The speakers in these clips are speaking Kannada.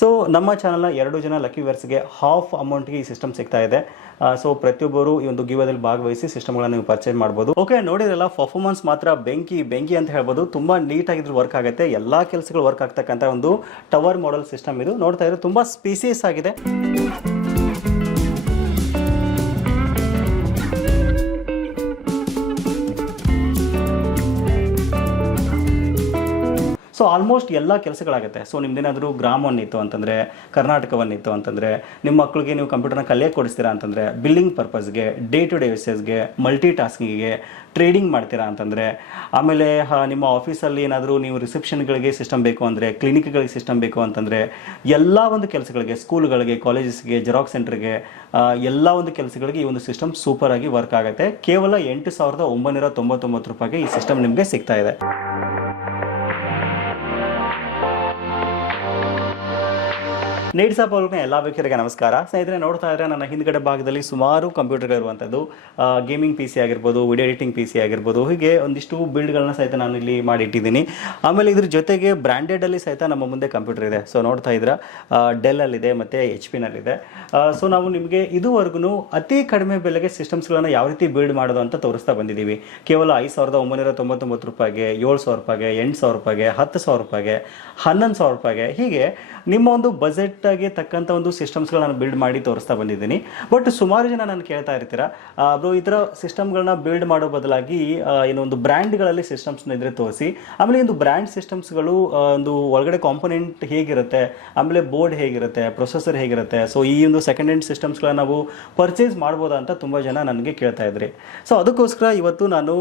ಸೊ ನಮ್ಮ ಚಾನಲ್ನ ಎರಡು ಜನ ಲಕ್ಕಿ ವ್ಯೂವರ್ಸ್ಗೆ ಹಾಫ್ ಅಮೌಂಟ್ಗೆ ಈ ಸಿಸ್ಟಮ್ ಸಿಗ್ತಾ ಇದೆ. ಸೊ ಪ್ರತಿಯೊಬ್ಬರು ಈ ಒಂದು ಗಿವದಲ್ಲಿ ಭಾಗವಹಿಸಿ ಸಿಸ್ಟಮ್ಗಳನ್ನು ನೀವು ಪರ್ಚೇಸ್ ಮಾಡ್ಬೋದು. ಓಕೆ ನೋಡಿದ್ರಲ್ಲ ಪರ್ಫಾರ್ಮೆನ್ಸ್ ಮಾತ್ರ ಬೆಂಕಿ ಬೆಂಕಿ ಅಂತ ಹೇಳ್ಬೋದು. ತುಂಬ ನೀಟಾಗಿದ್ರು ವರ್ಕ್ ಆಗುತ್ತೆ. ಎಲ್ಲ ಕೆಲಸಗಳು ವರ್ಕ್ ಆಗ್ತಕ್ಕಂಥ ಒಂದು ಟವರ್ ಮಾಡೆಲ್ ಸಿಸ್ಟಮ್ ಇದು. ನೋಡ್ತಾ ಇದ್ರೆ ತುಂಬ ಸ್ಪೀಸಿಯಸ್ ಆಗಿದೆ. ಸೊ ಆಲ್ಮೋಸ್ಟ್ ಎಲ್ಲ ಕೆಲಸಗಳಾಗುತ್ತೆ. ಸೊ ನಿಮ್ದೇನಾದರೂ ಗ್ರಾಮವನ್ನಿತ್ತು ಅಂತಂದರೆ, ಕರ್ನಾಟಕವನ್ನಿತ್ತು ಅಂತಂದರೆ, ನಿಮ್ಮ ಮಕ್ಕಳಿಗೆ ನೀವು ಕಂಪ್ಯೂಟರ್ನ ಕಲಿಯಕ್ಕೆ ಕೊಡಿಸ್ತೀರಾ ಅಂತಂದರೆ ಬಿಲ್ಲಿಂಗ್ ಪರ್ಪಸ್ಗೆ ಡೇ ಟು ಡೇ ಯೂಸೇಜ್ಗೆ ಮಲ್ಟಿ ಟಾಸ್ಕಿಂಗಿಗೆ ಟ್ರೇಡಿಂಗ್ ಮಾಡ್ತೀರಾ ಅಂತಂದರೆ, ಆಮೇಲೆ ನಿಮ್ಮ ಆಫೀಸಲ್ಲಿ ಏನಾದರೂ ನೀವು ರಿಸೆಪ್ಷನ್ಗಳಿಗೆ ಸಿಸ್ಟಮ್ ಬೇಕು ಅಂದರೆ ಕ್ಲಿನಿಕ್ಗಳಿಗೆ ಸಿಸ್ಟಮ್ ಬೇಕು ಅಂತಂದರೆ, ಎಲ್ಲ ಒಂದು ಕೆಲಸಗಳಿಗೆ ಸ್ಕೂಲ್ಗಳಿಗೆ ಕಾಲೇಜಸ್ಗೆ ಜೆರಾಕ್ಸ್ ಸೆಂಟರ್ಗೆ ಎಲ್ಲ ಒಂದು ಕೆಲಸಗಳಿಗೆ ಈ ಒಂದು ಸಿಸ್ಟಮ್ ಸೂಪರಾಗಿ ವರ್ಕ್ ಆಗುತ್ತೆ. ಕೇವಲ ಎಂಟು ಸಾವಿರದ ಒಂಬೈನೂರ ತೊಂಬತ್ತೊಂಬತ್ತು ರೂಪಾಯಿಗೆ ಈ ಸಿಸ್ಟಮ್ ನಿಮಗೆ ಸಿಗ್ತಾ ಇದೆ. ನೇಡ್ ಅವ್ರಿಗೆ ಎಲ್ಲ ವೀಕ್ಷಕರಿಗೆ ನಮಸ್ಕಾರ. ಸ್ನೇಹಿತರೆ, ನೋಡ್ತಾ ಇದ್ರೆ ನನ್ನ ಹಿಂದ್ಗಡೆ ಭಾಗದಲ್ಲಿ ಸುಮಾರು ಕಂಪ್ಯೂಟರ್ಗಳು ಇರುವಂಥದ್ದು ಗೇಮಿಂಗ್ ಪಿ ಸಿ ಆಗಿರ್ಬೋದು, ವಿಡಿಯೋ ಎಡಿಟಿಂಗ್ ಪಿ ಸಿ ಆಗಿರ್ಬೋದು, ಹೀಗೆ ಒಂದಿಷ್ಟು ಬಿಲ್ಡ್ಗಳನ್ನ ಸಹಿತ ನಾನು ಇಲ್ಲಿ ಮಾಡಿಟ್ಟಿದ್ದೀನಿ. ಆಮೇಲೆ ಇದ್ರ ಜೊತೆಗೆ ಬ್ರ್ಯಾಂಡೆಡಲ್ಲಿ ಸಹಿತ ನಮ್ಮ ಮುಂದೆ ಕಂಪ್ಯೂಟರ್ ಇದೆ. ಸೊ, ನೋಡ್ತಾ ಇದ್ರ ಡೆಲ್ಲಲ್ಲಿದೆ ಮತ್ತು ಎಚ್ ಪಿನಲ್ಲಿದೆ ಸೊ, ನಾವು ನಿಮಗೆ ಇದುವರೆಗೂ ಅತಿ ಕಡಿಮೆ ಬೆಲೆಗೆ ಸಿಸ್ಟಮ್ಸ್ಗಳನ್ನು ಯಾವ ರೀತಿ ಬಿಲ್ಡ್ ಮಾಡೋದು ಅಂತ ತೋರಿಸ್ತಾ ಬಂದಿದ್ದೀವಿ. ಕೇವಲ ಐದು ಸಾವಿರದ ಒಂಬೈನೂರ ತೊಂಬತ್ತೊಂಬತ್ತು ರೂಪಾಯಿಗೆ, ಏಳು ಸಾವಿರ ರೂಪಾಯಿಗೆ, ಎಂಟು ಸಾವಿರ ರೂಪಾಯಿಗೆ, ಹತ್ತು ಸಾವಿರ ರೂಪಾಯಿಗೆ, ಹನ್ನೊಂದು ಸಾವಿರ ರೂಪಾಯಿಗೆ, ಹೀಗೆ ನಿಮ್ಮ ಒಂದು ಬಜೆಟ್ಗೆ ತಕ್ಕಂಥ ಒಂದು ಸಿಸ್ಟಮ್ಸ್ಗಳನ್ನ ಬಿಲ್ಡ್ ಮಾಡಿ ತೋರಿಸ್ತಾ ಬಂದಿದ್ದೀನಿ. ಬಟ್ ಸುಮಾರು ಜನ ನಾನು ಕೇಳ್ತಾ ಇರ್ತೀರಾ ಬ್ರೋ ಈ ಥರ ಸಿಸ್ಟಮ್ಗಳನ್ನ ಬಿಲ್ಡ್ ಮಾಡೋ ಬದಲಾಗಿ ಏನೋ ಒಂದು ಬ್ರ್ಯಾಂಡ್ಗಳಲ್ಲಿ ಸಿಸ್ಟಮ್ಸ್ನ ಇದ್ರೆ ತೋರಿಸಿ, ಆಮೇಲೆ ಒಂದು ಬ್ರ್ಯಾಂಡ್ ಸಿಸ್ಟಮ್ಸ್ಗಳು ಒಂದು ಒಳಗಡೆ ಕಾಂಪೊನೆಂಟ್ ಹೇಗಿರುತ್ತೆ, ಆಮೇಲೆ ಬೋರ್ಡ್ ಹೇಗಿರುತ್ತೆ ಪ್ರೊಸೆಸರ್ ಹೇಗಿರುತ್ತೆ ಸೊ ಈ ಒಂದು ಸೆಕೆಂಡ್ ಹ್ಯಾಂಡ್ ಸಿಸ್ಟಮ್ಸ್ಗಳನ್ನ ನಾವು ಪರ್ಚೇಸ್ ಮಾಡ್ಬೋದಾ ಅಂತ ತುಂಬ ಜನ ನನಗೆ ಕೇಳ್ತಾ ಇದ್ರಿ. ಸೊ ಅದಕ್ಕೋಸ್ಕರ ಇವತ್ತು ನಾನು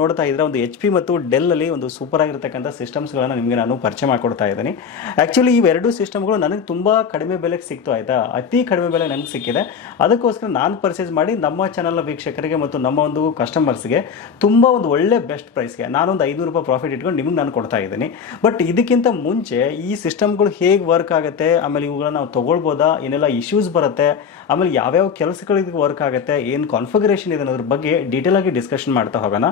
ನೋಡ್ತಾ ಇದ್ರೆ ಒಂದು ಎಚ್ ಪಿ ಮತ್ತು ಡೆಲ್ಲಲ್ಲಿ ಒಂದು ಸೂಪರ್ ಆಗಿರ್ತಕ್ಕಂಥ ಸಿಸ್ಟಮ್ಸ್ಗಳನ್ನ ನಿಮಗೆ ನಾನು ಪರಿಚಯ ಮಾಡಿಕೊಡ್ತಾ ಇದ್ದೀನಿ. ಆ್ಯಕ್ಚುಲಿ ಇವೆರಡು ಸಿಸ್ಟಮ್ಗಳು ನನಗೆ ತುಂಬ ಕಡಿಮೆ ಬೆಲೆಗೆ ಸಿಕ್ತು, ಆಯಿತಾ? ಅತಿ ಕಡಿಮೆ ಬೆಲೆ ನನಗೆ ಸಿಕ್ಕಿದೆ. ಅದಕ್ಕೋಸ್ಕರ ನಾನು ಪರ್ಚೇಸ್ ಮಾಡಿ ನಮ್ಮ ಚಾನಲ್ನ ವೀಕ್ಷಕರಿಗೆ ಮತ್ತು ನಮ್ಮ ಒಂದು ಕಸ್ಟಮರ್ಸ್ಗೆ ತುಂಬ ಒಂದು ಒಳ್ಳೆ ಬೆಸ್ಟ್ ಪ್ರೈಸ್ಗೆ ನಾನೊಂದು ಐನೂರು ರೂಪಾಯಿ ಪ್ರಾಫಿಟ್ ಇಟ್ಕೊಂಡು ನಿಮಗೆ ನಾನು ಕೊಡ್ತಾ ಇದ್ದೀನಿ. ಬಟ್ ಇದಕ್ಕಿಂತ ಮುಂಚೆ ಈ ಸಿಸ್ಟಮ್ಗಳು ಹೇಗೆ ವರ್ಕ್ ಆಗುತ್ತೆ, ಆಮೇಲೆ ಇವುಗಳನ್ನ ನಾವು ತೊಗೊಳ್ಬೋದಾ, ಏನೆಲ್ಲ ಇಶ್ಯೂಸ್ ಬರುತ್ತೆ, ಆಮೇಲೆ ಯಾವ್ಯಾವ ಕೆಲಸಗಳಿಗೆ ವರ್ಕ್ ಆಗುತ್ತೆ, ಏನು ಕಾನ್ಫಿಗರೇಷನ್ ಇದೆ ಅನ್ನೋದ್ರ ಬಗ್ಗೆ ಡೀಟೇಲ್ ಆಗಿ ಡಿಸ್ಕಷನ್ ಮಾಡ್ತಾ ಹೋಗೋಣ.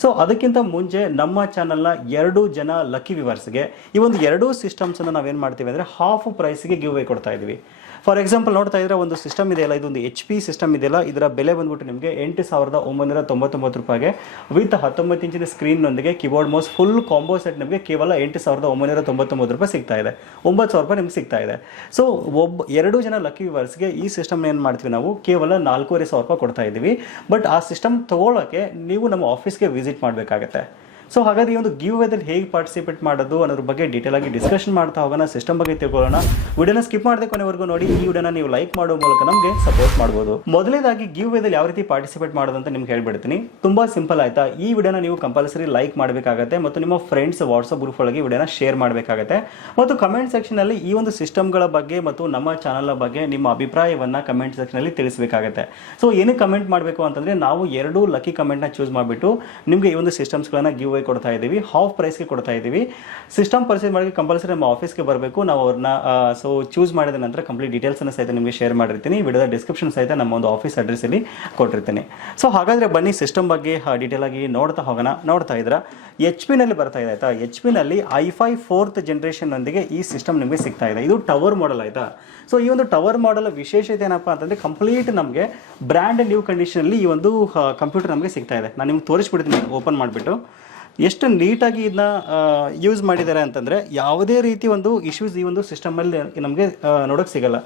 ಸೊ ಅದಕ್ಕಿಂತ ಮುಂಚೆ ನಮ್ಮ ಚಾನಲ್ನ ಎರಡು ಜನ ಲಕ್ಕಿ ವಿವರ್ಸ್ಗೆ ಈ ಒಂದು ಎರಡೂ ಸಿಸ್ಟಮ್ಸನ್ನು ನಾವೇನು ಮಾಡ್ತೀವಿ ಅಂದರೆ ಹಾಫ್ ಪ್ರೈಸ್ಗೆ ಗಿವ್ ವೇ ಕೊಡ್ತಾ ಇದ್ದೀವಿ. ಫಾರ್ ಎಕ್ಸಾಂಪಲ್ ನೋಡ್ತಾ ಇದ್ರೆ ಒಂದು ಸಿಸ್ಟಮ್ ಇದೆಯಲ್ಲ ಇದೊಂದು ಎಚ್ ಪಿ ಸಿಸ್ಟಮ್ ಇದೆಯಲ್ಲ ಇದರ ಬೆಲೆ ಬಂದ್ಬಿಟ್ಟು ನಿಮಗೆ ಎಂಟು ಸಾವಿರದ ಒಂಬೈನೂರ ತೊಂಬತ್ತೊಂಬತ್ತು ರೂಪಾಯಿಗೆ ವಿತ್ ಹತ್ತೊಂಬತ್ತು ಇಂಚಿನ ಸ್ಕ್ರೀನ್ನೊಂದಿಗೆ keyboard mouse full combo set ನಿಮಗೆ ಕೇವಲ ಎಂಟು ಸಾವಿರದ ಒಂಬೈನೂರ ತೊಂಬತ್ತೊಂಬತ್ತು ರೂಪಾಯಿ ಸಿಗ್ತಾ ಇದೆ. ಒಂಬತ್ತು ಸಾವಿರ ರೂಪಾಯಿ ನಿಮ್ಗೆ ಸಿಗ್ತಾ ಇದೆ. ಸೊ ಒಬ್ಬ ಎರಡು ಜನ ಲಕ್ಕಿ ವಿವರ್ಸ್ಗೆ ಈ ಸಿಸ್ಟಮ್ ಏನು ಮಾಡ್ತೀವಿ ನಾವು? ಕೇವಲ ನಾಲ್ಕೂವರೆ ಸಾವಿರ ರೂಪಾಯಿ ಕೊಡ್ತಾ ಇದ್ದೀವಿ. ಬಟ್ ಆ ಸಿಸ್ಟಮ್ ತೊಗೊಳ್ಳೋಕ್ಕೆ ನೀವು ನಮ್ಮ ಆಫೀಸ್ಗೆ ವಿಸಿಟ್ ಮಾಡಬೇಕಾಗತ್ತೆ. ಸೊ ಹಾಗಾದ್ರೆ ಈ ಒಂದು ಗಿವ್ ವೇದಲ್ಲಿ ಹೇಗೆ ಪಾರ್ಟಿಸಿಪೇಟ್ ಮಾಡೋದು ಅನ್ನೋದ್ರ ಬಗ್ಗೆ ಡೀಟೇಲ್ ಆಗಿ ಡಿಸ್ಕಷನ್ ಮಾಡ್ತಾ ಹೋಗೋಣ ಸಿಸ್ಟಮ್ ಬಗ್ಗೆ ತಿಳ್ಕೊಳ್ಳೋಣ. ವಿಡಿಯೋನ ಸ್ಕಿಪ್ ಮಾಡದೆ ಕೊನೆವರೆಗೂ ನೋಡಿ, ಈ ವಿಡಿಯೋನ ನೀವು ಲೈಕ್ ಮಾಡೋ ಮೂಲಕ ನಮಗೆ ಸಪೋರ್ಟ್ ಮಾಡಬಹುದು ಮೊದಲೇದಾಗಿ ಗಿವ್ ವೇದಲ್ಲಿ ಯಾವ ರೀತಿ ಪಾರ್ಟಿಸಿಪೇಟ್ ಮಾಡೋದು ಅಂತ ನಿಮ್ಗೆ ಹೇಳ್ಬಿಡ್ತೀನಿ. ತುಂಬಾ ಸಿಂಪಲ್ ಆಯ್ತಾ. ಈ ವಿಡಿಯೋನ ನೀವು ಕಂಪಲ್ಸರಿ ಲೈಕ್ ಮಾಡಬೇಕಾಗತ್ತೆ ಮತ್ತು ನಿಮ್ಮ ಫ್ರೆಂಡ್ಸ್ ವಾಟ್ಸಪ್ ಗ್ರೂಪ್ ಒಳಗೆ ವಿಡಿಯೋನ ಶೇರ್ ಮಾಡಬೇಕಾಗತ್ತೆ. ಮತ್ತು ಕಮೆಂಟ್ ಸೆಕ್ಷನ್ ಅಲ್ಲಿ ಈ ಒಂದು ಸಿಸ್ಟಮ್ಗಳ ಬಗ್ಗೆ ಮತ್ತು ನಮ್ಮ ಚಾನಲ್ ಬಗ್ಗೆ ನಿಮ್ಮ ಅಭಿಪ್ರಾಯವನ್ನ ಕಮೆಂಟ್ ಸೆಕ್ಷನ್ ಅಲ್ಲಿ ತಿಳಿಸಬೇಕಾಗತ್ತೆ. ಸೊ ಏನು ಕಮೆಂಟ್ ಮಾಡಬೇಕು ಅಂತಂದ್ರೆ ನಾವು ಎರಡು ಲಕ್ಕಿ ಕಮೆಂಟ್ನ ಚೂಸ್ ಮಾಡಿಬಿಟ್ಟು ನಿಮಗೆ ಈ ಒಂದು ಸಿಸ್ಟಮ್ಸ್ಗಳನ್ನ ಗಿವ್ ಕೊಡ್ತಾ ಇದ್ದೀವಿ ಹಾಫ್ ಪ್ರೈಸ್ಗೆ ಕೊಡ್ತಾ ಇದ್ದೀವಿ. ಸಿಸ್ಟಮ್ ಪರ್ಚೇಸ್ ಮಾಡಿ ಕಂಪಲ್ಸರಿ ನಮ್ಮ ಆಫೀಸ್ಗೆ ಬರಬೇಕು. ನಾವು ಅವ್ರನ್ನ ಸೊ ಚೂಸ್ ಮಾಡಿದ ನಂತರ ಕಂಪ್ಲೀಟ್ ಡೀಟೇಲ್ಸನ್ನು ಸಹಿತ ನಿಮಗೆ ಶೇರ್ ಮಾಡಿರ್ತೀನಿ. ವಿಡಿಯೋದ ಡಿಸ್ಕ್ರಿಪ್ಷನ್ ಸಹಿತ ನಮ್ಮ ಒಂದು ಆಫೀಸ್ ಅಡ್ರೆಸ್ಸಲ್ಲಿ ಕೊಟ್ಟಿರ್ತೀನಿ. ಸೊ ಹಾಗಾದರೆ ಬನ್ನಿ ಸಿಸ್ಟಮ್ ಬಗ್ಗೆ ಡೀಟೇಲ್ ಆಗಿ ನೋಡ್ತಾ ಹೋಗೋಣ. ನೋಡ್ತಾ ಇದ್ರ ಎಚ್ ಪಿನಲ್ಲಿ ಬರ್ತಾ ಇದೆ ಆಯಿತಾ? ಎಚ್ ಪಿನಲ್ಲಿ ಐ ಫೈ ಫೋರ್ತ್ ಜನ್ರೇಷನ್ನೊಂದಿಗೆ ಈ ಸಿಸ್ಟಮ್ ನಿಮಗೆ ಸಿಗ್ತಾ ಇದೆ. ಇದು ಟವರ್ ಮಾಡೆಲ್ ಆಯಿತಾ? ಸೊ ಈ ಒಂದು ಟವರ್ ಮಾಡೆಲ್ ವಿಶೇಷತೆ ಏನಪ್ಪ ಅಂತಂದರೆ ಕಂಪ್ಲೀಟ್ ನಮಗೆ ಬ್ರ್ಯಾಂಡ್ ನ್ಯೂ ಕಂಡೀಷನಲ್ಲಿ ಈ ಒಂದು ಕಂಪ್ಯೂಟರ್ ನಮಗೆ ಸಿಗ್ತಾ ಇದೆ. ನಾನು ನಿಮ್ಗೆ ತೋರಿಸ್ಬಿಡ್ತೀನಿ ಓಪನ್ ಮಾಡಿಬಿಟ್ಟು. ಎಷ್ಟು ನೀಟಾಗಿ ಇದನ್ನ ಯೂಸ್ ಮಾಡಿದ್ದಾರೆ ಅಂತಂದರೆ ಯಾವುದೇ ರೀತಿ ಒಂದು ಇಶ್ಯೂಸ್ ಈ ಒಂದು ಸಿಸ್ಟಮಲ್ಲಿ ನಮಗೆ ನೋಡೋಕ್ಕೆ ಸಿಗಲ್ಲ.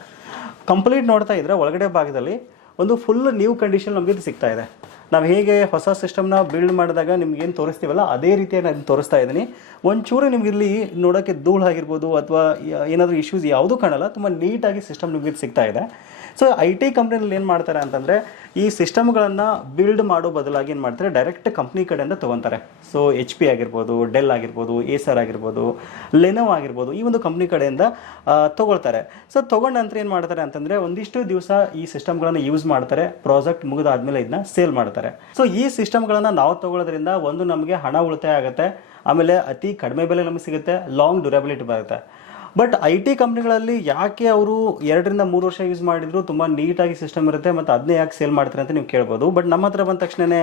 ಕಂಪ್ಲೀಟ್ ನೋಡ್ತಾ ಇದ್ದರೆ ಒಳಗಡೆ ಭಾಗದಲ್ಲಿ ಒಂದು ಫುಲ್ ನ್ಯೂ ಕಂಡೀಷನ್ ನಮಗೆ ಇದು ಸಿಗ್ತಾ ಇದೆ. ನಾವು ಹೇಗೆ ಹೊಸ ಸಿಸ್ಟಮ್ನ ಬಿಲ್ಡ್ ಮಾಡಿದಾಗ ನಿಮ್ಗೆ ಏನು ತೋರಿಸ್ತೀವಲ್ಲ, ಅದೇ ರೀತಿಯಾಗಿ ನಾನು ತೋರಿಸ್ತಾ ಇದ್ದೀನಿ. ಒಂಚೂರು ನಿಮ್ಗೆ ಇಲ್ಲಿ ನೋಡೋಕ್ಕೆ ಧೂಳು ಆಗಿರ್ಬೋದು ಅಥವಾ ಏನಾದರೂ ಇಶ್ಯೂಸ್ ಯಾವುದೂ ಕಾಣಲ್ಲ, ತುಂಬ ನೀಟಾಗಿ ಸಿಸ್ಟಮ್ ನಿಮಗೆ ಸಿಗ್ತಾ ಇದೆ. ಸೊ ಐ ಟಿ ಕಂಪ್ನಿನಲ್ಲಿ ಏನು ಮಾಡ್ತಾರೆ ಅಂತಂದರೆ, ಈ ಸಿಸ್ಟಮ್ಗಳನ್ನು ಬಿಲ್ಡ್ ಮಾಡೋ ಬದಲಾಗಿ ಏನು ಮಾಡ್ತಾರೆ ಡೈರೆಕ್ಟ್ ಕಂಪ್ನಿ ಕಡೆಯಿಂದ ತೊಗೊತಾರೆ. ಸೊ ಎಚ್ ಪಿ ಆಗಿರ್ಬೋದು ಡೆಲ್ ಆಗಿರ್ಬೋದು ಏಸರ್ ಆಗಿರ್ಬೋದು ಲೆನೋ ಆಗಿರ್ಬೋದು, ಈ ಒಂದು ಕಂಪ್ನಿ ಕಡೆಯಿಂದ ತಗೊಳ್ತಾರೆ. ಸೊ ತೊಗೊಂಡ ನಂತರ ಏನು ಮಾಡ್ತಾರೆ ಅಂತಂದರೆ, ಒಂದಿಷ್ಟು ದಿವಸ ಈ ಸಿಸ್ಟಮ್ಗಳನ್ನು ಯೂಸ್ ಮಾಡ್ತಾರೆ, ಪ್ರಾಜೆಕ್ಟ್ ಮುಗಿದಾದ್ಮೇಲೆ ಇದನ್ನ ಸೇಲ್ ಮಾಡ್ತಾರೆ. ಸೊ ಈ ಸಿಸ್ಟಮ್ಗಳನ್ನು ನಾವು ತಗೊಳ್ಳೋದ್ರಿಂದ ಒಂದು ನಮಗೆ ಹಣ ಉಳಿತಾಯ ಆಗುತ್ತೆ, ಆಮೇಲೆ ಅತಿ ಕಡಿಮೆ ಬೆಲೆ ನಮಗೆ ಸಿಗುತ್ತೆ ಲಾಂಗ್ ಡ್ಯೂರಬಿಲಿಟಿ ಬರುತ್ತೆ. ಬಟ್ ಐ ಟಿ ಕಂಪ್ನಿಗಳಲ್ಲಿ ಯಾಕೆ ಅವರು ಎರಡರಿಂದ ಮೂರು ವರ್ಷ ಯೂಸ್ ಮಾಡಿದ್ರು? ತುಂಬ ನೀಟಾಗಿ ಸಿಸ್ಟಮ್ ಇರುತ್ತೆ ಮತ್ತು ಅದನ್ನೇ ಯಾಕೆ ಸೇಲ್ ಮಾಡ್ತಾರೆ ಅಂತ ನೀವು ಕೇಳ್ಬೋದು. ಬಟ್ ನಮ್ಮ ಹತ್ರ ಬಂದ ತಕ್ಷಣನೇ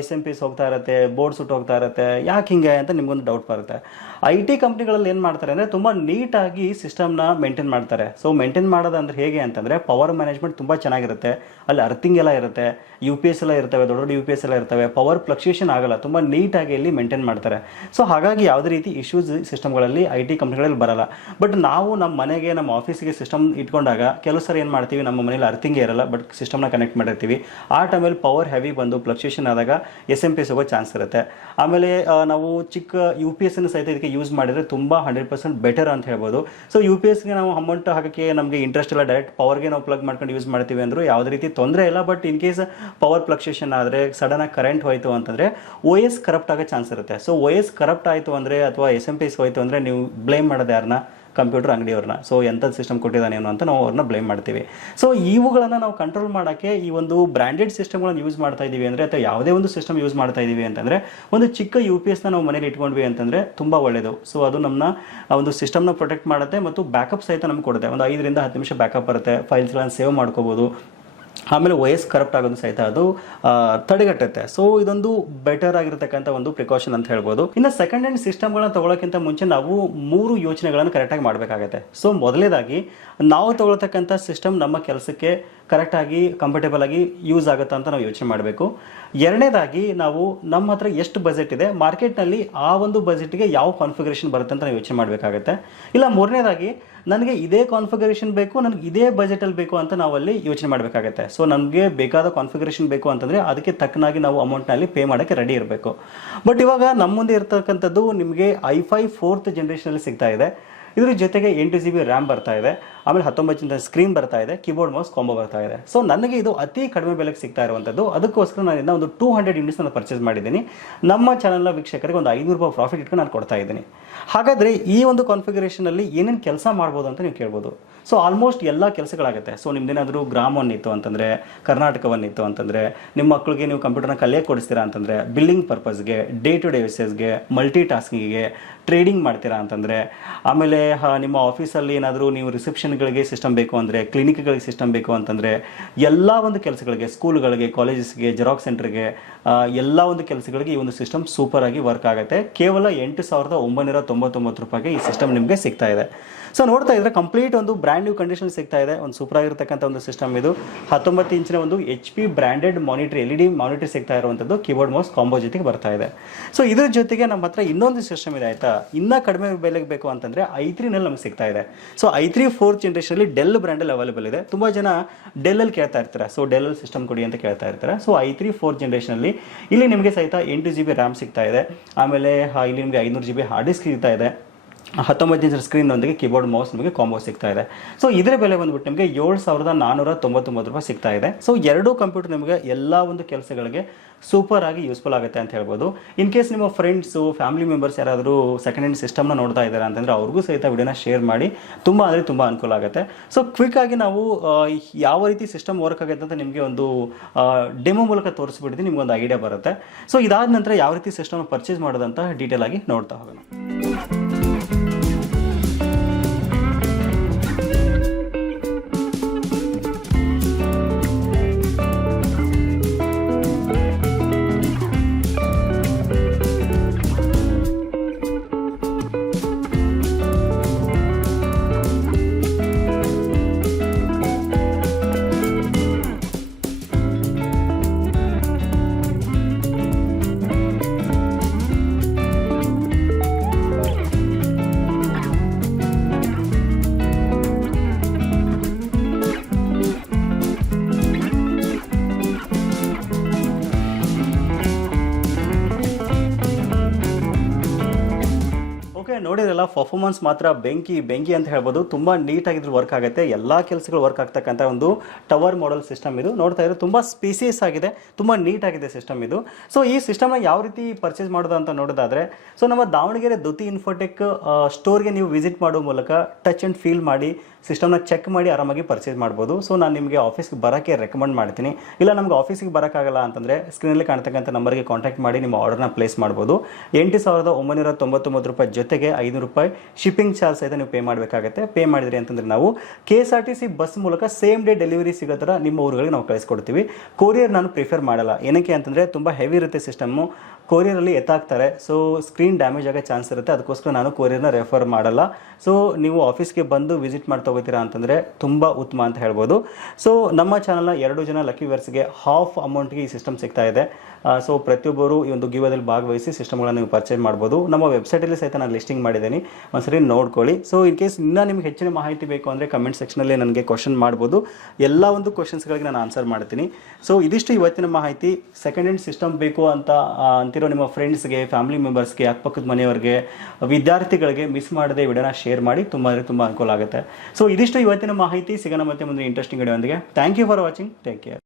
ಎಸ್ ಎಂ ಪಿಸ್ ಹೋಗ್ತಾ ಇರುತ್ತೆ ಬೋರ್ಡ್ ಸುಟ್ಟು ಹೋಗ್ತಾ ಇರುತ್ತೆ, ಯಾಕೆ ಹಿಂಗೆ ಅಂತ ನಿಮ್ಗೊಂದು ಡೌಟ್ ಬರುತ್ತೆ. ಐ ಟಿ ಕಂಪ್ನಿಗಳಲ್ಲಿ ಏನು ಮಾಡ್ತಾರೆ ಅಂದರೆ ತುಂಬ ನೀಟಾಗಿ ಸಿಸ್ಟಮ್ನ ಮೇಂಟೈನ್ ಮಾಡ್ತಾರೆ. ಸೊ ಮೇಂಟೈನ್ ಮಾಡೋದಂದ್ರೆ ಹೇಗೆ ಅಂತಂದರೆ ಪವರ್ ಮ್ಯಾನೇಜ್ಮೆಂಟ್ ತುಂಬ ಚೆನ್ನಾಗಿರುತ್ತೆ. ಅಲ್ಲಿ ಅರ್ಥಿಂಗ್ ಎಲ್ಲ ಇರುತ್ತೆ ಯು ಪಿ ಎಸ್ ಎಲ್ಲ ಇರ್ತವೆ, ದೊಡ್ಡ ದೊಡ್ಡ ಯು ಪಿ ಎಸ್ ಎಲ್ಲ ಇರ್ತವೆ ಪವರ್ ಫ್ಲಕ್ಚುಯೇಷನ್ ಆಗಲ್ಲ, ತುಂಬ ನೀಟಾಗಿ ಇಲ್ಲಿ ಮೇಂಟೈನ್ ಮಾಡ್ತಾರೆ. ಸೊ ಹಾಗಾಗಿ ಯಾವುದೇ ರೀತಿ ಇಶ್ಯೂಸ್ ಸಿಸ್ಟಮ್ಗಳಲ್ಲಿ ಐ ಟಿ ಕಂಪ್ನಿಗಳಲ್ಲಿ ಬರಲ್ಲ. ಬಟ್ ನಾವು ನಮ್ಮ ಮನೆಗೆ ನಮ್ಮ ಆಫೀಸಿಗೆ ಸಿಸ್ಟಮ್ ಇಟ್ಕೊಂಡಾಗ ಕೆಲವು ಸರಿ ಏನು ಮಾಡ್ತೀವಿ, ನಮ್ಮ ಮನೇಲಿ ಅರ್ಥಿಂಗ್ ಇರಲ್ಲ ಬಟ್ ಸಿಸ್ಟಮ್ನ ಕನೆಕ್ಟ್ ಮಾಡಿರ್ತೀವಿ. ಆ ಟೈಮಲ್ಲಿ ಪವರ್ ಹೆವಿ ಬಂದು ಫ್ಲಕ್ಚುಯೇಷನ್ ಆದಾಗ ಎಸ್ ಎಂ ಪಿ ಎಸ್ ಹೋಗೋ ಚಾನ್ಸ್ ಇರುತ್ತೆ. ಆಮೇಲೆ ನಾವು ಚಿಕ್ಕ ಯು ಪಿ ಎಸ್ ಸಹಿತ ಯೂಸ್ ಮಾಡಿದರೆ ತುಂಬ ಹಂಡ್ರೆಡ್ ಪರ್ಸೆಂಟ್ ಬೆಟರ್ ಅಂತ ಹೇಳ್ಬೋದು. ಸೊ ಯು ಪಿ ಎಸ್ಗೆ ನಾವು ಅಮೌಂಟ್ ಹಾಕೋಕ್ಕೆ ನಮಗೆ ಇಂಟ್ರೆಸ್ಟ್ ಎಲ್ಲ ಡೈರೆಕ್ಟ್ ಪವರ್ಗೆ ನಾವು ಪ್ಲಗ್ ಮಾಡ್ಕೊಂಡು ಯೂಸ್ ಮಾಡ್ತೀವಿ ಅಂದರೂ ಯಾವುದೇ ರೀತಿ ತೊಂದರೆ ಇಲ್ಲ. But in case power fluctuation ಆದರೆ ಆಗಿ ಕರೆಂಟ್ ಹೋಯಿತು ಅಂತಂದರೆ ಓ ಎಸ್ ಕರಪ್ಟ್ ಆಗೋ ಚಾನ್ಸ್ ಇರುತ್ತೆ. ಸೊ ಒ ಎಸ್ ಕರಪ್ಟ್ ಆಯಿತು ಅಂದರೆ ಅಥವಾ ಎಸ್ ಎಂ ಪಿ ಎಸ್ ಹೋಯಿತು ಅಂದರೆ ನೀವು ಬ್ಲೇಮ್ ಮಾಡೋದು ಯಾರನ್ನ ಕಂಪ್ಯೂಟರ್ ಅಂಗಡಿಯವ್ರನ್ನ. ಸೊ ಎಂಥದ್ದು ಸಿಸ್ಟಮ್ ಕೊಟ್ಟಿದ್ದಾನೆ ಅಂತ ನಾವು ಅವ್ರನ್ನ ಬ್ಲೇಮ್ ಮಾಡ್ತೀವಿ. ಸೊ ಇವುಗಳನ್ನು ನಾವು ಕಂಟ್ರೋಲ್ ಮಾಡೋಕ್ಕೆ ಈ ಒಂದು ಬ್ರ್ಯಾಂಡೆಡ್ ಸಿಸ್ಟಮ್ಗಳನ್ನು ಯೂಸ್ ಮಾಡ್ತಾ ಇದ್ದೀವಿ ಅಂದರೆ ಅಥವಾ ಯಾವುದೇ ಒಂದು ಸಿಸ್ಟಮ್ ಯೂಸ್ ಮಾಡ್ತಾ ಇದ್ದೀವಿ ಅಂತಂದರೆ ಒಂದು ಚಿಕ್ಕ ಯು ಪಿ ಎಸ್ನ ನಾವು ಮನೇಲಿ ಇಟ್ಕೊಂಡ್ವಿ ಅಂತಂದರೆ ತುಂಬ ಒಳ್ಳೆಯದು ಸೊ ಅದು ನಮ್ಮನ್ನ ಆ ಒಂದು ಸಿಸ್ಟಮ್ನ ಪ್ರೊಟೆಕ್ಟ್ ಮಾಡುತ್ತೆ ಮತ್ತು ಬ್ಯಾಕಪ್ ಸಹಿತ ನಮ್ಗೆ ಕೊಡುತ್ತೆ. ಒಂದು ಐದರಿಂದ ಹತ್ತು ನಿಮಿಷ ಬ್ಯಾಕಪ್ ಬರುತ್ತೆ. ಫೈಲ್ಸ್ಗಳನ್ನು ಸೇವ್ ಮಾಡ್ಕೋಬೋದು. ಆಮೇಲೆ ವಯಸ್ ಕರಪ್ಟ್ ಆಗೋದು ಸಹಿತ ಅದು ತಡೆಗಟ್ಟುತ್ತೆ. ಸೊ ಇದೊಂದು ಬೆಟರ್ ಆಗಿರತಕ್ಕಂಥ ಒಂದು ಪ್ರಿಕಾಷನ್ ಅಂತ ಹೇಳ್ಬೋದು. ಇನ್ನು ಸೆಕೆಂಡ್ ಹ್ಯಾಂಡ್ ಸಿಸ್ಟಮ್ಗಳನ್ನ ತಗೊಳ್ಳೋಕ್ಕಿಂತ ಮುಂಚೆ ನಾವು ಮೂರು ಯೋಚನೆಗಳನ್ನು ಕರೆಕ್ಟಾಗಿ ಮಾಡಬೇಕಾಗತ್ತೆ. ಸೊ ಮೊದಲನೇದಾಗಿ ನಾವು ತಗೊಳ್ತಕ್ಕಂಥ ಸಿಸ್ಟಮ್ ನಮ್ಮ ಕೆಲಸಕ್ಕೆ ಕರೆಕ್ಟಾಗಿ ಕಂಫರ್ಟೇಬಲ್ ಆಗಿ ಯೂಸ್ ಆಗುತ್ತಾ ಅಂತ ನಾವು ಯೋಚನೆ ಮಾಡಬೇಕು. ಎರಡನೇದಾಗಿ ನಾವು ನಮ್ಮ ಹತ್ರ ಎಷ್ಟು ಬಜೆಟ್ ಇದೆ, ಮಾರ್ಕೆಟ್ನಲ್ಲಿ ಆ ಒಂದು ಬಜೆಟ್ಗೆ ಯಾವ ಕಾನ್ಫಿಗರೇಷನ್ ಬರುತ್ತೆ ಅಂತ ನಾವು ಯೋಚನೆ ಮಾಡಬೇಕಾಗತ್ತೆ. ಇಲ್ಲ, ಮೂರನೇದಾಗಿ ನನಗೆ ಇದೇ ಕಾನ್ಫಿಗರೇಷನ್ ಬೇಕು, ನನಗೆ ಇದೇ ಬಜೆಟಲ್ಲಿ ಬೇಕು ಅಂತ ನಾವು ಅಲ್ಲಿ ಯೋಚನೆ ಮಾಡಬೇಕಾಗತ್ತೆ. ಸೊ ನಮಗೆ ಬೇಕಾದ ಕಾನ್ಫಿಗರೇಷನ್ ಬೇಕು ಅಂತಂದರೆ ಅದಕ್ಕೆ ತಕ್ಕನಾಗಿ ನಾವು ಅಮೌಂಟ್ನಲ್ಲಿ ಪೇ ಮಾಡೋಕ್ಕೆ ರೆಡಿ ಇರಬೇಕು. ಬಟ್ ಇವಾಗ ನಮ್ಮ ಮುಂದೆ ಇರ್ತಕ್ಕಂಥದ್ದು ನಿಮಗೆ ಐ ಫೈ ಫೋರ್ತ್ ಜನ್ರೇಷನಲ್ಲಿ ಸಿಗ್ತಾ ಇದೆ. ಇದ್ರ ಜೊತೆಗೆ ಎಂಟು ಜಿ ಬಿ ರ್ಯಾಮ್ ಬರ್ತಾ ಇದೆ. ಆಮೇಲೆ ಹತ್ತೊಂಬತ್ತು ಸ್ಕ್ರೀನ್ ಬರ್ತಾ ಇದೆ ಕೀಬೋರ್ಡ್ ಮೌಸ್ ಕಾಂಬೋ ಬರ್ತಾ ಇದೆ. ಸೊ ನನಗೆ ಇದು ಅತಿ ಕಡಿಮೆ ಬೆಲೆಗೆ ಸಿಗ್ತಾ ಇರುವಂಥದ್ದು ಅದಕ್ಕೋಸ್ಕರ ನಾನು ಒಂದು ಟೂ ಹಂಡ್ರೆಡ್ ಯೂನಿಟ್ಸ್ ನಾನು ಪರ್ಚೇಸ್ ಮಾಡಿದ್ದೀನಿ. ನಮ್ಮ ಚಾನಲ್ನ ವೀಕ್ಷಕರಿಗೆ ಒಂದು ಐನೂರು ರೂಪಾಯಿ ಪ್ರಾಫಿಟ್ ಇಟ್ಕೊಂಡು ನಾನು ಕೊಡ್ತಾ ಇದ್ದೀನಿ. ಹಾಗಾದರೆ ಈ ಒಂದು ಕಾನ್ಫಿಗರೇಷನಲ್ಲಿ ಏನೇನು ಕೆಲಸ ಮಾಡ್ಬೋದು ಅಂತ ನೀವು ಕೇಳ್ಬೋದು. ಸೊ ಆಲ್ಮೋಸ್ಟ್ ಎಲ್ಲ ಕೆಲಸಗಳಾಗುತ್ತೆ. ಸೊ ನಿಮ್ದೇನಾದರೂ ಗ್ರಾಮವನ್ನಿತ್ತು ಅಂತಂದರೆ, ಕರ್ನಾಟಕವನ್ನಿತ್ತು ಅಂತಂದರೆ ನಿಮ್ಮ ಮಕ್ಕಳಿಗೆ ನೀವು ಕಂಪ್ಯೂಟರ್ನ ಕಲಿಯಕ್ಕೆ ಕೊಡಿಸ್ತೀರಾ ಅಂತಂದರೆ ಬಿಲ್ಲಿಂಗ್ ಪರ್ಪಸ್ಗೆ ಡೇ ಟು ಡೇ ಯೂಸೇಜ್ಗೆ ಮಲ್ಟಿ ಟಾಸ್ಕಿಂಗಿಗೆ ಟ್ರೇಡಿಂಗ್ ಮಾಡ್ತೀರಾ ಅಂತಂದರೆ, ಆಮೇಲೆ ನಿಮ್ಮ ಆಫೀಸಲ್ಲಿ ಏನಾದರೂ ನೀವು ರಿಸೆಪ್ಷನ್ಗಳಿಗೆ ಸಿಸ್ಟಮ್ ಬೇಕು ಅಂದರೆ ಕ್ಲಿನಿಕ್ಗಳಿಗೆ ಸಿಸ್ಟಮ್ ಬೇಕು ಅಂತಂದರೆ, ಎಲ್ಲ ಒಂದು ಕೆಲಸಗಳಿಗೆ ಸ್ಕೂಲ್ಗಳಿಗೆ ಕಾಲೇಜಸ್ಗೆ ಜೆರಾಕ್ಸ್ ಸೆಂಟರ್ಗೆ ಎಲ್ಲ ಒಂದು ಕೆಲಸಗಳಿಗೆ ಈ ಒಂದು ಸಿಸ್ಟಮ್ ಸೂಪರ್ ಆಗಿ ವರ್ಕ್ ಆಗುತ್ತೆ. ಕೇವಲ ಎಂಟು ಸಾವಿರದ ಒಂಬೈನೂರ ತೊಂಬತ್ತೊಂಬತ್ತು ರೂಪಾಯಿಗೆ ಈ ಸಿಸ್ಟಮ್ ನಿಮಗೆ ಸಿಗ್ತಾ ಇದೆ. ಸೊ ನೋಡ್ತಾ ಇದ್ರೆ ಕಂಪ್ಲೀಟ್ ಒಂದು ಬ್ರ್ಯಾಂಡ್ ನ್ಯೂ ಕಂಡೀಷನ್ ಸಿಗ್ತಾ ಇದೆ. ಒಂದು ಸೂಪರ್ ಆಗಿರ್ತಕ್ಕಂಥ ಒಂದು ಸಿಸ್ಟಮ್ ಇದು. ಹತ್ತೊಂಬತ್ತು ಇಂಚಿನ ಒಂದು H P branded monitor L E D monitor ಸಿಗ್ತಾ ಇರುವಂಥದ್ದು. ಕೀಬೋರ್ಡ್ ಮೌಸ್ ಕಾಂಬೋ ಜೊತೆಗೆ ಬರ್ತಾ ಇದೆ. ಸೊ ಇದ್ರ ಜೊತೆಗೆ ನಮ್ಮ ಹತ್ರ ಇನ್ನೊಂದು ಸಿಸ್ಟಮ್ ಇದೆ ಆಯ್ತಾ? ಇನ್ನ ಕಡಿಮೆ ಬೆಲೆಗೆ ಬೇಕು ಅಂತಂದ್ರೆ ಐ ತ್ರೀನಲ್ಲಿ ನಮ್ಗೆ ಸಿಗ್ತಾ ಇದೆ. ಸೊ ಐ ತ್ರೀ ಫೋರ್ತ್ ಜನ್ರೇಷನಲ್ಲಿ ಡೆಲ್ ಬ್ರ್ಯಾಂಡಲ್ಲಿ ಅವೈಲೇಬಲ್ ಇದೆ. ತುಂಬಾ ಜನ ಡೆಲ್ಲಲ್ಲಿ ಕೇಳ್ತಾ ಇರ್ತಾರೆ. ಸೊ ಡೆಲ್ ಸಿಸ್ಟಮ್ ಕೊಡಿ ಅಂತ ಕೇಳ್ತಾ ಇರ್ತಾರೆ. ಸೊ ಐ ತ್ರೀ ಫೋರ್ತ್ ಅಲ್ಲಿ ಇಲ್ಲಿ ನಿಮಗೆ ಸಹಿತ ಎಂಟು ಜಿ ಬಿ ರ್ಯಾಮ್ ಸಿಗ್ತಾ ಇದೆ. ಆಮೇಲೆ ಇಲ್ಲಿ ನಿಮಗೆ ಐನೂರು ಜಿ ಬಿ ಹಾರ್ಡ್ ಡಿಸ್ಕ್ ಸಿಗ್ತಾ ಇದೆ. ಹತ್ತೊಂಬತ್ತು ಇಂಚ್ ಸ್ಕ್ರೀನೊಂದಿಗೆ ಕೀಬೋರ್ಡ್ ಮೌಸ್ ನಿಮಗೆ ಕಾಂಬೋ ಸಿಗ್ತಾ ಇದೆ. ಸೊ ಇದರ ಬೆಲೆ ಬಂದ್ಬಿಟ್ಟು ನಿಮಗೆ ಏಳು ಸಾವಿರದ ನಾನ್ನೂರ ತೊಂಬತ್ತೊಂಬತ್ತು ರೂಪಾಯಿ ಸಿಗ್ತಾ ಇದೆ. ಸೊ ಎರಡೂ ಕಂಪ್ಯೂಟರ್ ನಿಮಗೆ ಎಲ್ಲ ಒಂದು ಕೆಲಸಗಳಿಗೆ ಸೂಪರ್ ಆಗಿ ಯೂಸ್ಫುಲ್ ಆಗುತ್ತೆ ಅಂತ ಹೇಳ್ಬೋದು. ಇನ್ ಕೇಸ್ ನಿಮ್ಮ ಫ್ರೆಂಡ್ಸು ಫ್ಯಾಮಿಲಿ ಮೆಂಬರ್ಸ್ ಯಾರಾದರೂ ಸೆಕೆಂಡ್ ಹ್ಯಾಂಡ್ ಸಿಸ್ಟಮ್ನ ನೋಡ್ತಾ ಇದ್ದಾರೆ ಅಂತಂದರೆ ಅವ್ರಿಗೂ ಸಹಿತ ವಿಡಿಯೋನ ಶೇರ್ ಮಾಡಿ. ತುಂಬ ಅಂದರೆ ತುಂಬ ಅನುಕೂಲ ಆಗುತ್ತೆ. ಸೊ ಕ್ವಿಕ್ ಆಗಿ ನಾವು ಯಾವ ರೀತಿ ಸಿಸ್ಟಮ್ ವರ್ಕ್ ಆಗುತ್ತೆ ಅಂತ ನಿಮಗೆ ಒಂದು ಡೆಮೋ ಮೂಲಕ ತೋರಿಸ್ಬಿಡ್ತೀನಿ, ನಿಮ್ಗೆ ಒಂದು ಐಡಿಯಾ ಬರುತ್ತೆ. ಸೊ ಇದಾದ ನಂತರ ಯಾವ ರೀತಿ ಸಿಸ್ಟಮ್ ಪರ್ಚೇಸ್ ಮಾಡೋದಂತ ಡೀಟೇಲ್ ಆಗಿ ನೋಡ್ತಾ ಹೋಗೋಣ. ಪರ್ಫಾರ್ಮೆನ್ಸ್ ಮಾತ್ರ ಬೆಂಕಿ ಬೆಂಕಿ ಅಂತ ಹೇಳ್ಬೋದು. ತುಂಬ ನೀಟಾಗಿದ್ರು ವರ್ಕ್ ಆಗುತ್ತೆ. ಎಲ್ಲ ಕೆಲಸಗಳು ವರ್ಕ್ ಆಗ್ತಕ್ಕಂಥ ಒಂದು ಟವರ್ ಮಾಡಲ್ ಸಿಸ್ಟಮ್ ಇದು. ನೋಡ್ತಾ ಇದ್ರೆ ತುಂಬ ಸ್ಪೀಸಿಯಸ್ ಆಗಿದೆ. ತುಂಬ ನೀಟಾಗಿದೆ ಸಿಸ್ಟಮ್ ಇದು. ಸೊ ಈ ಸಿಸ್ಟಮ್ನ ಯಾವ ರೀತಿ ಪರ್ಚೇಸ್ ಮಾಡೋದು ಅಂತ ನೋಡೋದಾದ್ರೆ ಸೊ ನಮ್ಮ ದಾವಣಗೆರೆ ದುತಿ ಇನ್ಫೋಟೆಕ್ ಸ್ಟೋರ್ಗೆ ನೀವು ವಿಸಿಟ್ ಮಾಡೋ ಮೂಲಕ ಟಚ್ ಆ್ಯಂಡ್ ಫೀಲ್ ಮಾಡಿ ಸಿಸ್ಟಮ್ನ ಚೆಕ್ ಮಾಡಿ ಆರಾಮಾಗಿ ಪರ್ಚೇಸ್ ಮಾಡ್ಬೋದು. ಸೊ ನಾನು ನಿಮಗೆ ಆಫೀಸ್ಗೆ ಬರೋಕ್ಕೆ ರೆಕಮೆಂಡ್ ಮಾಡ್ತೀನಿ. ಇಲ್ಲ, ನಮ್ಗೆ ಆಫೀಸಿಗೆ ಬರೋಕ್ಕಾಗಲ್ಲ ಅಂತಂದರೆ ಸ್ಕ್ರೀನಲ್ಲಿ ಕಾಣ್ತಕ್ಕಂಥ ನಂಬರ್ಗೆ ಕಾಂಟ್ಯಾಕ್ಟ್ ಮಾಡಿ ನಿಮ್ಮ ಆರ್ಡರ್ನ ಪ್ಲೇಸ್ ಮಾಡ್ಬೋದು. ಎಂಟು ಸಾವಿರದ ಒಂಬೈನೂರ ತೊಂಬತ್ತೊಂಬತ್ತು ರೂಪಾಯಿ ಜೊತೆಗೆ ಐನೂರು ರೂಪಾಯಿ ಶಿಪ್ಪಿಂಗ್ ಚಾರ್ಜ್ ಸಹಿತ ನೀವು ಪೇ ಮಾಡಬೇಕಾಗುತ್ತೆ. ಪೇ ಮಾಡಿದ್ರಿ ಅಂತಂದ್ರೆ ನಾವು K S R T C bus ಮೂಲಕ ಸೇಮ್ ಡೇ ಡೆಲಿವರಿ ಸಿಗೋ ಥರ ನಿಮ್ಮ ಊರುಗಳಿಗೆ ನಾವು ಕಳಿಸ್ಕೊಡ್ತೀವಿ. ಕೊರಿಯರ್ ನಾನು ಪ್ರಿಫರ್ ಮಾಡಲ್ಲ. ಏನಕ್ಕೆ ಅಂತಂದರೆ ತುಂಬ ಹೆವಿ ಇರುತ್ತೆ ಸಿಸ್ಟಮ್ಮು ಕೊರಿಯರಲ್ಲಿ ಎತ್ತಾಗ್ತಾರೆ ಸೊ ಸ್ಕ್ರೀನ್ ಡ್ಯಾಮೇಜ್ ಆಗೋ ಚಾನ್ಸ್ ಇರುತ್ತೆ. ಅದಕ್ಕೋಸ್ಕರ ನಾನು ಕೊರಿಯರ್ನ ರೆಫರ್ ಮಾಡಲ್ಲ. ಸೊ ನೀವು ಆಫೀಸ್ಗೆ ಬಂದು ವಿಸಿಟ್ ಮಾಡಿ ಹೋಗ್ತೀರಾ ಅಂತಂದರೆ ತುಂಬ ಉತ್ತಮ ಅಂತ ಹೇಳ್ಬೋದು. ಸೊ ನಮ್ಮ ಚಾನಲ್ನ ಎರಡು ಜನ ಲಕ್ಕಿ ವರ್ಸ್ಗೆ ಹಾಫ್ ಅಮೌಂಟ್ಗೆ ಈ ಸಿಸ್ಟಮ್ ಸಿಗ್ತಾ ಇದೆ. ಸೊ ಪ್ರತಿಯೊಬ್ಬರು ಈ ಒಂದು ಗಿವದಲ್ಲಿ ಭಾಗವಹಿಸಿ ಸಿಸ್ಟಮ್ಗಳನ್ನು ನೀವು ಪರ್ಚೇಸ್ ಮಾಡ್ಬೋದು. ನಮ್ಮ ವೆಬ್ಸೈಟಲ್ಲಿ ಸಹಿತ ನಾನು ಲಿಸ್ಟಿಂಗ್ ಮಾಡಿದ್ದೀನಿ. ಒಂದ್ಸರಿ ನೋಡ್ಕೊಳ್ಳಿ. ಸೊ ಇನ್ ಕೇಸ್ ಇನ್ನೂ ನಿಮ್ಗೆ ಹೆಚ್ಚಿನ ಮಾಹಿತಿ ಬೇಕು ಅಂದರೆ ಕಮೆಂಟ್ ಸೆಕ್ಷನಲ್ಲಿ ನನಗೆ ಕ್ವಶನ್ ಮಾಡ್ಬೋದು. ಎಲ್ಲ ಒಂದು ಕ್ವಶನ್ಸ್ಗಳಿಗೆ ನಾನು ಆನ್ಸರ್ ಮಾಡ್ತೀನಿ. ಸೊ ಇದಿಷ್ಟು ಇವತ್ತಿನ ಮಾಹಿತಿ. ಸೆಕೆಂಡ್ ಹ್ಯಾಂಡ್ ಸಿಸ್ಟಮ್ ಬೇಕು ಅಂತ ಅಂತಿರೋ ನಿಮ್ಮ ಫ್ರೆಂಡ್ಸ್ಗೆ ಫ್ಯಾಮಿಲಿ ಮೆಂಬರ್ಸ್ಗೆ ಅಕ್ಕಪಕ್ಕದ ಮನೆಯವ್ರಿಗೆ, ವಿದ್ಯಾರ್ಥಿಗಳಿಗೆ ಮಿಸ್ ಮಾಡದೆ ವಿಡಿಯೋನ ಶೇರ್ ಮಾಡಿ ತುಂಬ ಅಂದರೆ ತುಂಬ ಅನುಕೂಲ ಆಗುತ್ತೆ. ಸೊ ಇದಿಷ್ಟು ಇವತ್ತಿನ ಮಾಹಿತಿ. ಸಿಗೋಣ ಮತ್ತೆ ಮುಂದೆ interesting video thank you for watching take care